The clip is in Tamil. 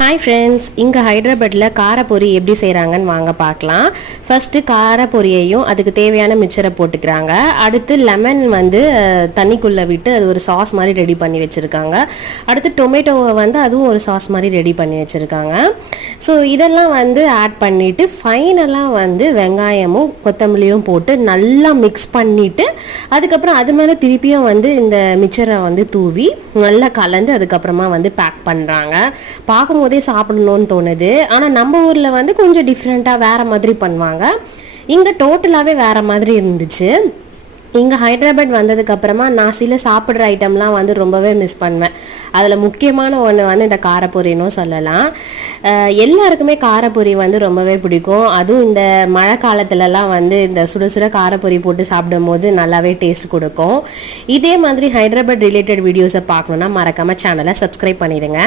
ஹாய் ஃப்ரெண்ட்ஸ், இங்கே ஹைதராபாத்தில் காரப்பொரி எப்படி செய்கிறாங்கன்னு வாங்க பார்க்கலாம். ஃபஸ்ட்டு காரப்பொரியையும் அதுக்கு தேவையான மிக்சரை போட்டுக்கிறாங்க. அடுத்து லெமன் தண்ணிக்குள்ளே விட்டு அது ஒரு சாஸ் மாதிரி ரெடி பண்ணி வச்சுருக்காங்க. அடுத்து டொமேட்டோவை அதுவும் ஒரு சாஸ் மாதிரி ரெடி பண்ணி வச்சுருக்காங்க. ஸோ இதெல்லாம் ஆட் பண்ணிவிட்டு ஃபைனலாக வெங்காயமும் கொத்தமல்லியும் போட்டு நல்லா மிக்ஸ் பண்ணிவிட்டு அதுக்கப்புறம் அது மேலே திருப்பியும் இந்த மிக்சரை தூவி நல்லா கலந்து அதுக்கப்புறமா பேக் பண்ணுறாங்க. பார்க்கும்போதே சாப்பிடணும்னு தோணுது. ஆனால் நம்ம ஊரில் கொஞ்சம் டிஃப்ரெண்ட்டாக வேறு மாதிரி பண்ணுவாங்க. இங்கே டோட்டலாகவே வேறு மாதிரி இருந்துச்சு. இங்கே ஹைதராபாத் வந்ததுக்கப்புறமா நான் சில சாப்பிட்ற ஐட்டம்லாம் ரொம்பவே மிஸ் பண்ணுவேன். அதில் முக்கியமான ஒன்று இந்த காரப்பொரினும் சொல்லலாம். எல்லாருக்குமே காரப்பொரி ரொம்பவே பிடிக்கும். அதுவும் இந்த மழை காலத்துலலாம் இந்த சுட சுட காரப்பொரி போட்டு சாப்பிடும் போது நல்லாவே டேஸ்ட் கொடுக்கும். இதே மாதிரி ஹைதராபாத் ரிலேட்டட் வீடியோஸை பார்க்கணுன்னா மறக்காமல் சேனலை சப்ஸ்கிரைப் பண்ணிடுங்க.